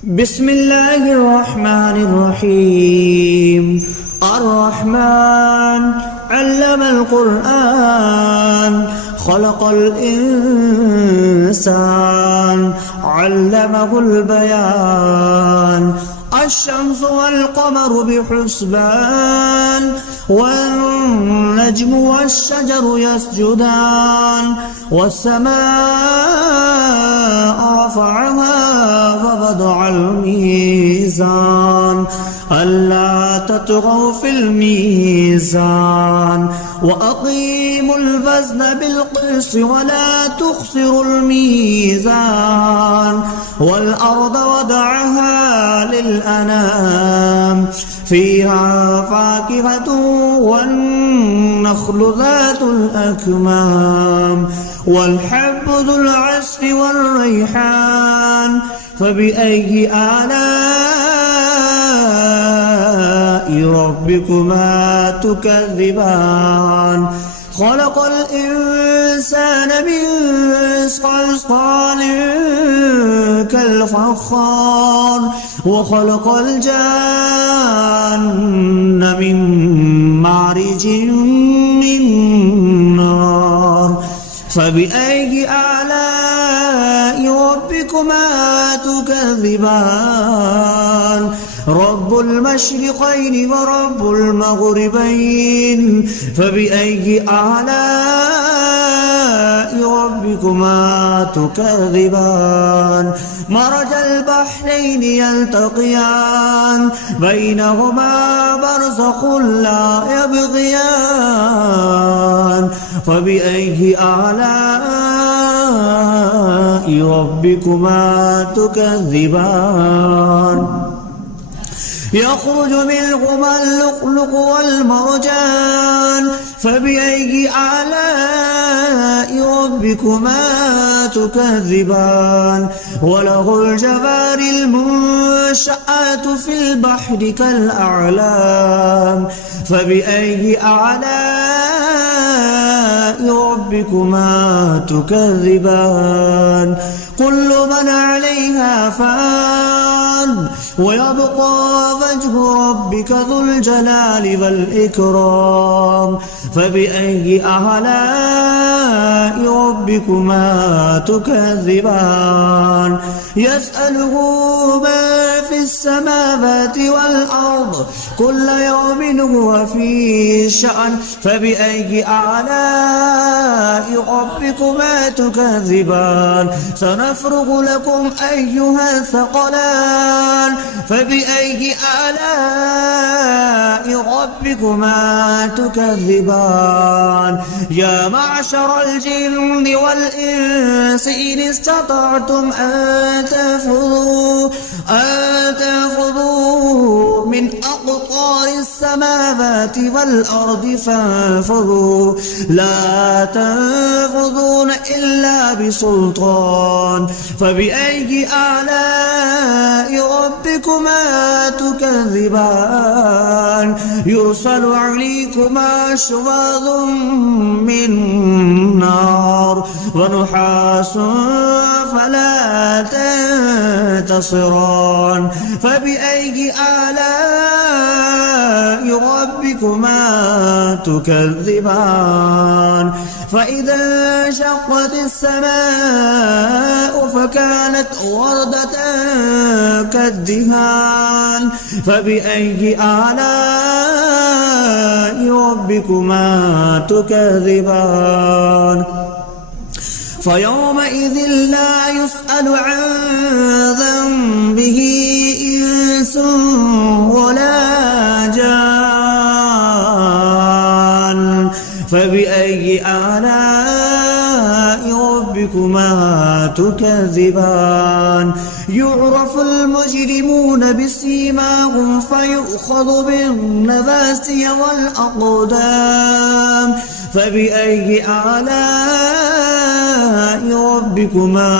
بسم الله الرحمن الرحيم. الرحمن علم القرآن خلق الإنسان علمه البيان. الشمس والقمر بحسبان والنجم والشجر يسجدان والسماء رفعها ووضع الميزان ألا تطغوا في الميزان وأقيموا الوزن بالقسط ولا تخسروا الميزان والأرض وضعها للأنام فيها فاكهة والنخل ذات الأكمام والحب ذو العصف والريحان فبأي آلاء ربكما تكذبان. خلق الإنسان من صلصال كالفخار وخلق الجان من مارج من نار فبأي آلاء ربكما تكذبان. رب المشرقين ورب المغربين فبأي آلاء ربكما تكذبان. مرج البحرين يلتقيان بينهما برزخ لا يبغيان فبأي آلاء ربكما تكذبان. يخرج منهما اللؤلؤ والمرجان فبأي آلاء ربكما تكذبان. وله الجوار المنشآت في البحر كالأعلام فبأي آلاء ربكما تكذبان. كل من عليها فان ويبقى وجه ربك ذو الجلال والإكرام فبأي آلاء ربكما تكذبان. يسأله ما في السماوات والأرض كل يوم هو في شأن فبأي آلاء ربكما تكذبان. سنفرغ لكم أيها الثقلان فبأي آلاء ربكما تكذبان. يا معشر الجن والإنس إن استطعتم أن تنفذوا من أقطار السماوات والأرض فانفذوا لا تنفذون إلا بسلطان فبأي آلاء ربكما تكذبان. يرسل عليكما شواظ من نار ونحاس فلا تنتصران فبأي آلاء ربكما تكذبان. فإذا انشقت السماء فكانت وردة كالدهان فبأي آلاء ربكما تكذبان. فيومئذ لا يسأل عن ذنبه إنس ولا جان فبأي آلاء ربكما تكذبان. يعرف المجرمون بسيماهم فيؤخذ بالنواسي والأقدام فبأي آلاء ربكما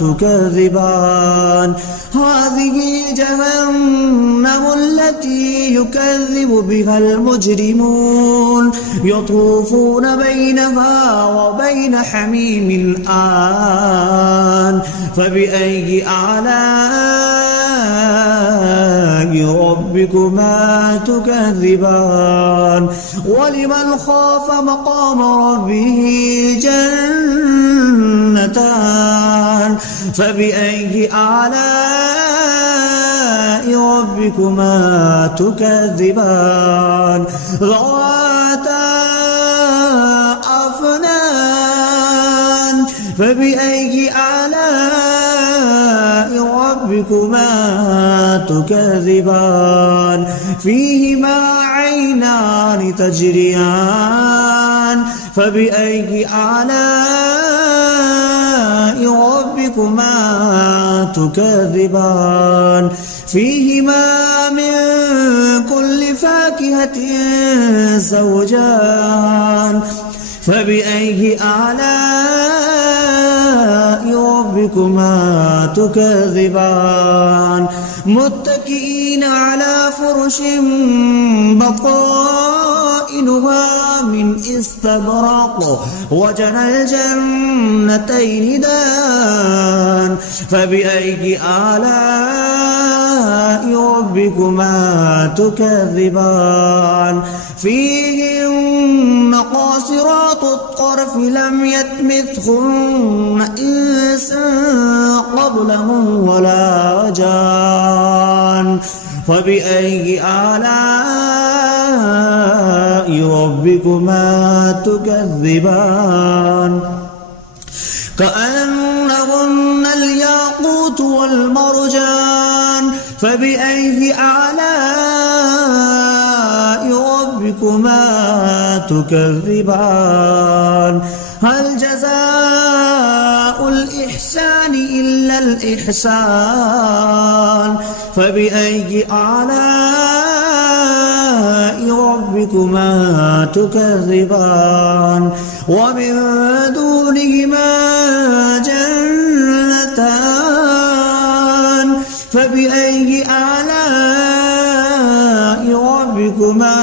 تكذبان. هذه جهنم التي يكذب بها المجرمون يطوفون بينها وبين حميم آن فبأي آلاء ربكما تكذبان ولمن خاف مقام ربه جنتان فبأي آلاء ربكما تكذبان ذواتا أفنان فبأي آلاء ربكما تكذبان فيهما عينان تجريان فبأي آلاء ربكما تكذبان فيهما من كل فاكهة زوجان فبأي آلاء ربكما تكذبان متكئين على فرش بطائنها من استبرق وجنى الجنتين دان فبأي آلاء ربكما تكذبان فيهن قاصرات الطرف لم يطمثهن إنس قبلهم ولا جان فبأي آلاء ربكما تكذبان كأنهن الياقوت والمرجان فبأي آلاء ربكما تكذبان هل جزاء الإحسان إلا الإحسان فبأي آلاء ربكما تكذبان ومن دونهما جنتان فبأي آلاء ربكما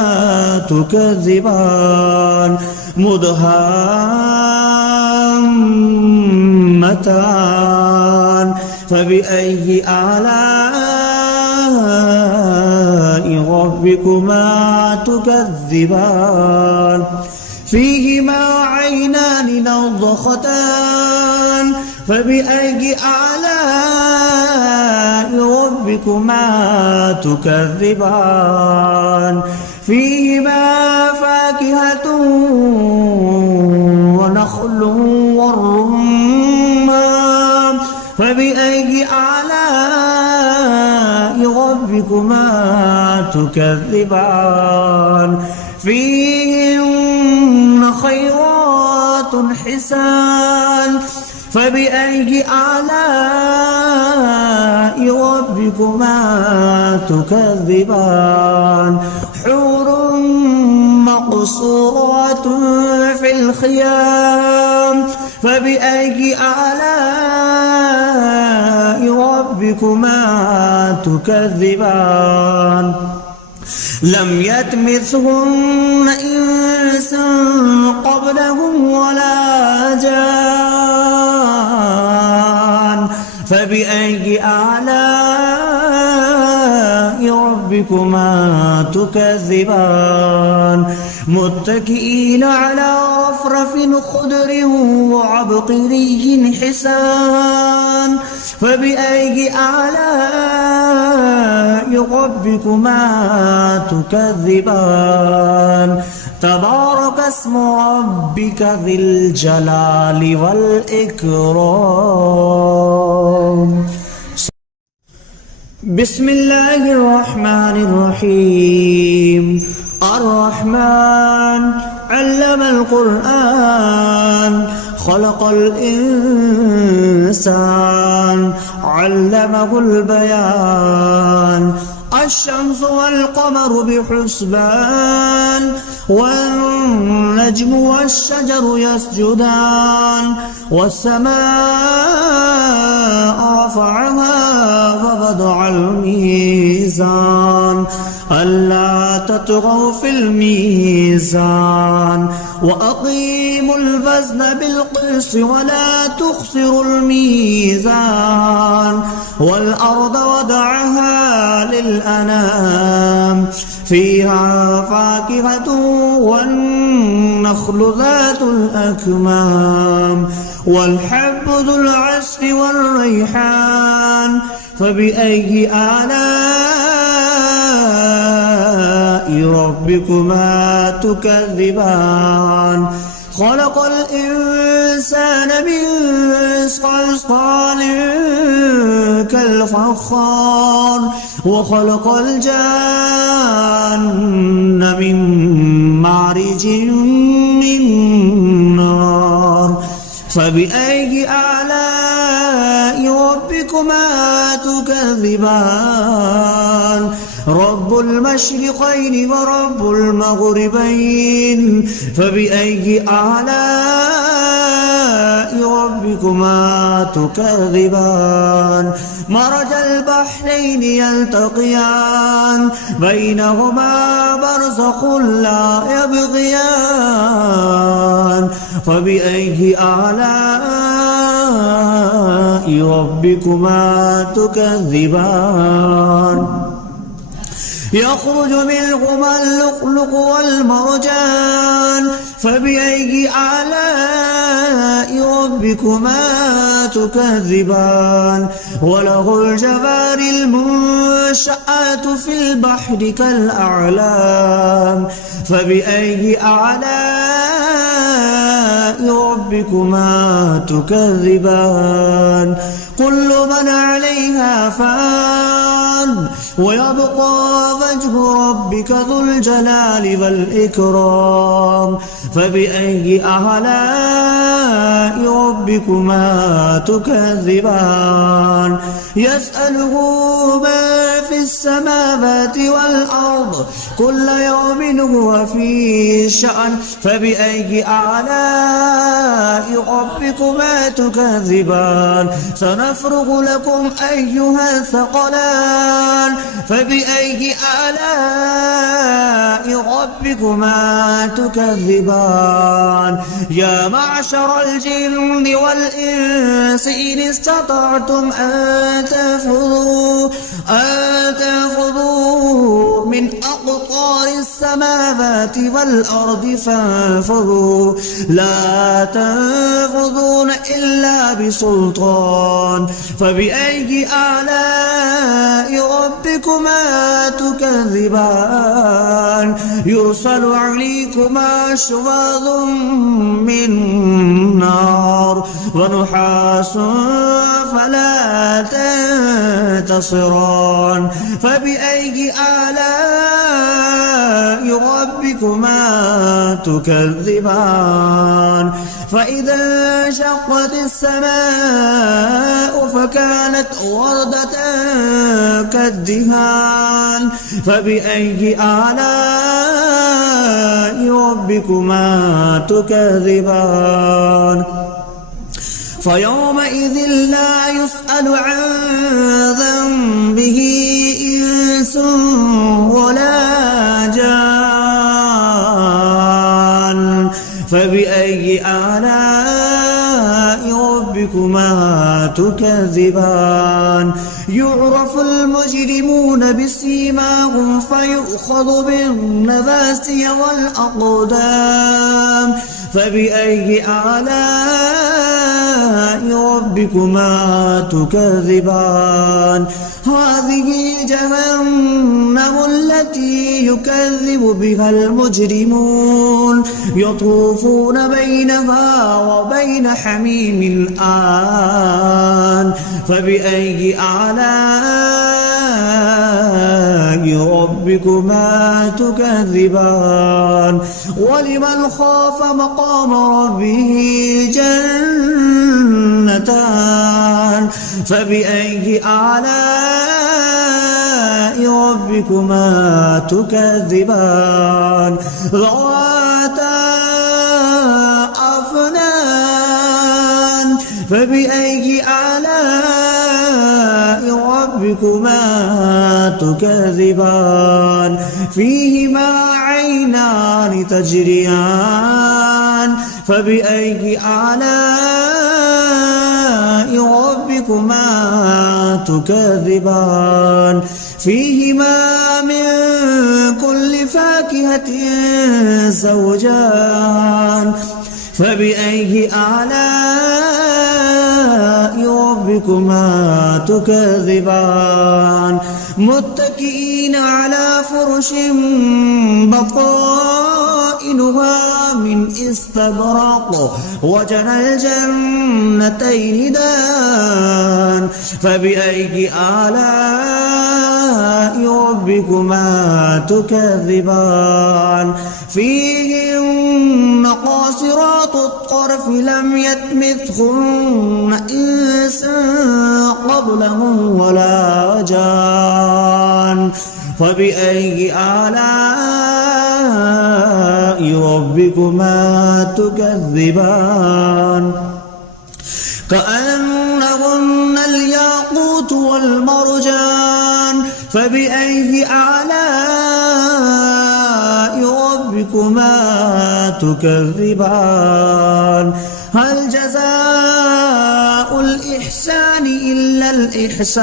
تكذبان مدهامتان فبأي آلاء ربكما تكذبان فيهما عينان نضختان فبأي آلاء ربكما تكذبان فيهما فاكهة ونخل والرمان فبأي آلاء ربكما تكذبان فيهن خيرات حسان فبأي آلاء ربكما تكذبان حور مقصورات في الخيام فبأي آلاء ربكما تكذبان لم يطمثهن إنس قبلهم ولا جان فبأي آلاء ربكما تكذبان متكئين على رفرف خضر وعبقري حسان فبأي آلاء ربكما تكذبان تبارك اسم ربك ذي الجلال والإكرام بسم الله الرحمن الرحيم الرحمن علم القرآن خلق الإنسان علمه البيان الشمس والقمر بحسبان والنجم والشجر يسجدان والسماء رفعها فوضع الميزان ألا تطغوا في الميزان وأقيموا الوزن بالقسط ولا تخسروا الميزان والأرض وضعها للأنام فيها فاكهة والنخل ذات الأكمام والحب ذو العصف والريحان فبأي آلاء ربكما تكذبان خلق الإنسان من صلصال كالفخار وخلق الجان من مارج من نار فبأي آلاء ربكما تكذبان رب المشرقين ورب المغربين فبأي آلاء ربكما تكذبان مرج البحرين يلتقيان بينهما برزخ لا يبغيان فبأي آلاء ربكما تكذبان يخرج منهما اللؤلؤ والمرجان فبأي آلاء ربكما تكذبان وله الجوار المنشآت في البحر كالأعلام فبأي آلاء ربكما تكذبان كل من عليها فان ويبقى وجه ربك ذو الجلال والإكرام فبأي آلاء ربكما تكذبان يسأله من في السماوات والأرض كل يوم هو في شأن فبأي آلاء ربكما تكذبان سنفرغ لكم أيها الثقلان فبأي آلاء ربكما تكذبان يا معشر الجن والإنس إن استطعتم أن تنفذوا من أقطار السماوات والأرض فانفذوا لا تنفذون إلا بسلطان فبأي آلاء ربكما تكذبان يرسل عليكما شواظ من نار ونحاس فلا تنتصران فبأي آلاء ربكما تكذبان فإذا انشقت السماء فكانت وردة كالدهان فبأي آلاء ربكما تكذبان فيومئذ لا يسأل عن ذنبه إنس ولا جان فبأي آلاء ربكما تكذبان يعرف المجرمون بسيماهم فيؤخذ بالنواسي والأقدام فبأي آلاء ربكما تكذبان هذه جهنم التي يكذب بها المجرمون يطوفون بينها وبين حميم آن فبأي آلاء ربكما تكذبان ولمن خاف مقام ربه جنتان فبأي آلاء ربكما تكذبان ذواتا أفنان فبأي آلاء ربكما تكذبان فيهما عينان تجريان فبأي آلاء ربكما تكذبان فيهما من كل فاكهة زوجان فبأي آلاء ربكما تكذبان متكئين على فرش بطائنها من استبرق وجنى الجنتين دان فبأي آلاء ربكما تكذبان فيهن قاصرات الطرف لم يطمثهن إنس قبلهم ولا جان فبأي آلاء ربكما تكذبان كأنهن الياقوت والمرجان فبأي آلاء ربكما تكذبان هل جزاء الإحسان إلا الإحسان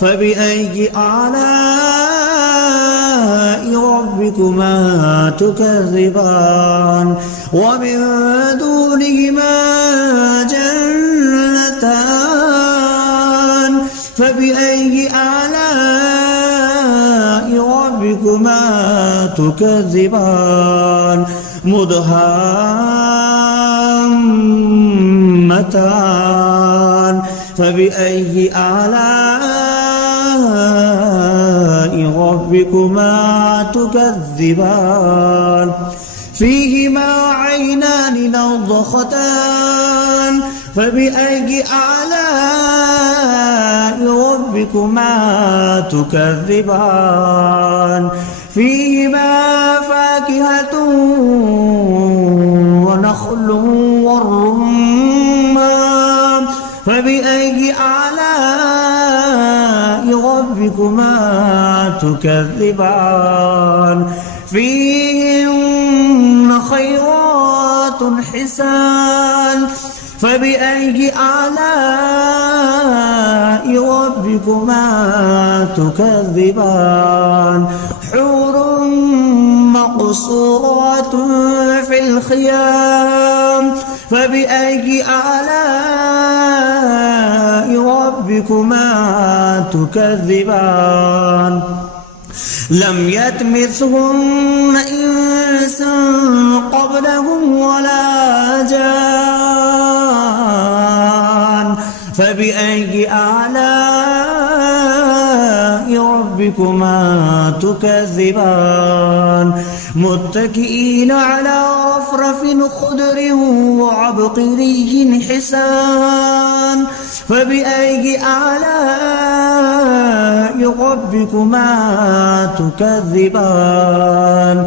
فبأي آلاء ربكما تكذبان ومن دونهما جنتان فبأي آلاء ربكما تكذبان مدهامتان فبأي آلاء ربكما تكذبان فيهما عينان نضختان فبأي آلاء ربكما تكذبان فيهما فاكهة ونخل والرمان فبأي آلاء ربكما تكذبان فيهن خيرات حسان فبأي آلاء ربكما تكذبان حور مقصورات في الخيام فبأي آلاء ربكما تكذبان لم يطمثهن إنس قبلهم ولا جان فبأي آلاء ربكما تكذبان متكئين على رفرف خضر وعبقري حسان فبأي آلاء ربكما تكذبان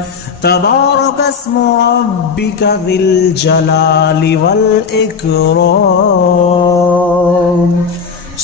تبارك اسم ربك ذي الجلال والإكرام